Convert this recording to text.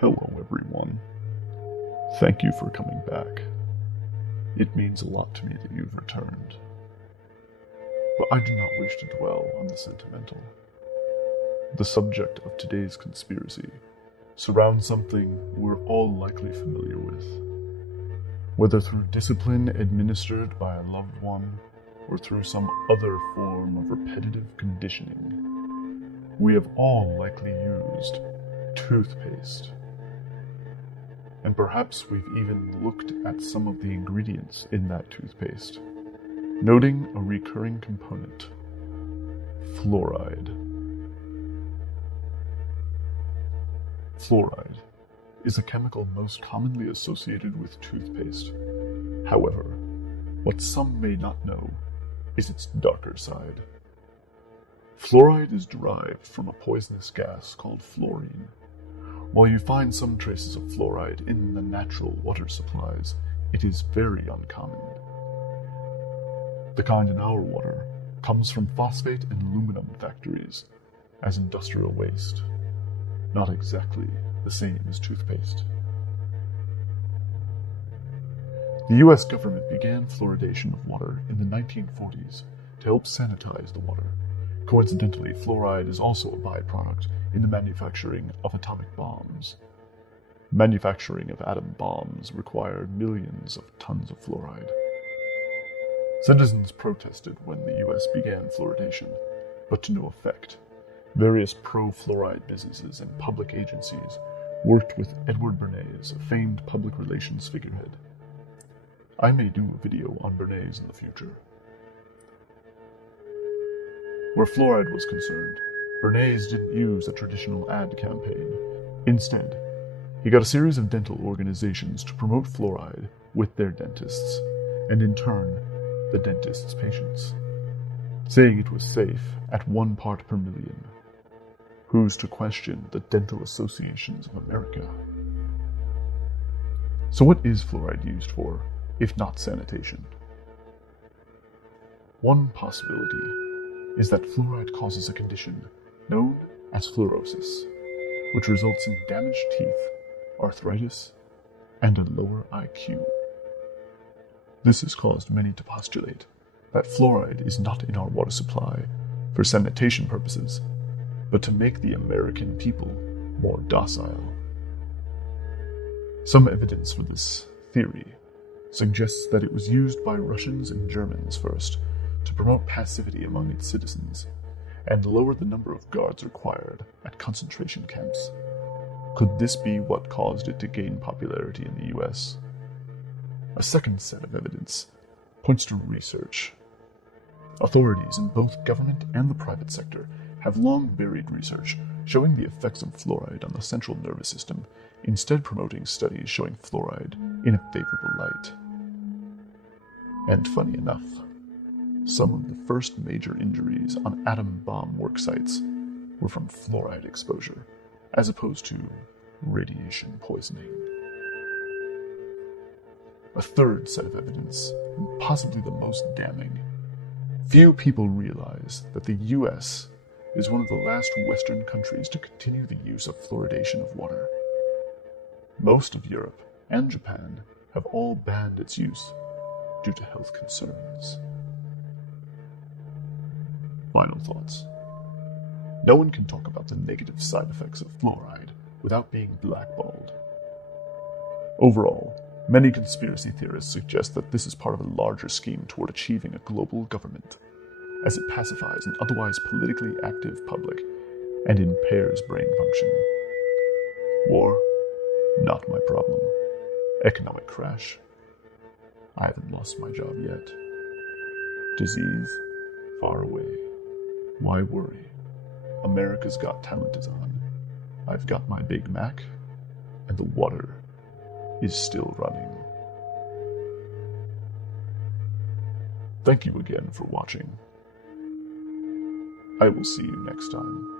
Hello everyone. Thank you for coming back. It means a lot to me that you've returned. But I do not wish to dwell on the sentimental. The subject of today's conspiracy surrounds something we're all likely familiar with. Whether through discipline administered by a loved one or through some other form of repetitive conditioning, we have all likely used toothpaste. And perhaps we've even looked at some of the ingredients in that toothpaste, noting a recurring component: fluoride. Fluoride is a chemical most commonly associated with toothpaste. However, what some may not know is its darker side. Fluoride is derived from a poisonous gas called fluorine. While you find some traces of fluoride in the natural water supplies, it is very uncommon. The kind in our water comes from phosphate and aluminum factories as industrial waste. Not exactly the same as toothpaste. The US government began fluoridation of water in the 1940s to help sanitize the water. Coincidentally, fluoride is also a byproduct in the manufacturing of atomic bombs. Manufacturing of atom bombs required millions of tons of fluoride. Citizens protested when the US began fluoridation, but to no effect. Various pro-fluoride businesses and public agencies worked with Edward Bernays, a famed public relations figurehead. I may do a video on Bernays in the future. Where fluoride was concerned, Bernays didn't use a traditional ad campaign. Instead, he got a series of dental organizations to promote fluoride with their dentists, and in turn, the dentist's patients, saying it was safe at 1 part per million. Who's to question the dental associations of America? So what is fluoride used for, if not sanitation? One possibility is that fluoride causes a condition known as fluorosis, which results in damaged teeth, arthritis, and a lower IQ. This has caused many to postulate that fluoride is not in our water supply for sanitation purposes, but to make the American people more docile. Some evidence for this theory suggests that it was used by Russians and Germans first to promote passivity among its citizens and lower the number of guards required at concentration camps. Could this be what caused it to gain popularity in the US? A second set of evidence points to research. Authorities in both government and the private sector have long buried research showing the effects of fluoride on the central nervous system, instead promoting studies showing fluoride in a favorable light. And funny enough, some of the first major injuries on atom bomb work sites were from fluoride exposure, as opposed to radiation poisoning. A third set of evidence, and possibly the most damning. Few people realize that the US is one of the last Western countries to continue the use of fluoridation of water. Most of Europe and Japan have all banned its use due to health concerns. Final thoughts. No one can talk about the negative side effects of fluoride without being blackballed. Overall, many conspiracy theorists suggest that this is part of a larger scheme toward achieving a global government, as it pacifies an otherwise politically active public and impairs brain function. War? Not my problem. Economic crash? I haven't lost my job yet. Disease? Far away. Why worry? America's Got Talent is on. I've got my Big Mac, and the water is still running. Thank you again for watching. I will see you next time.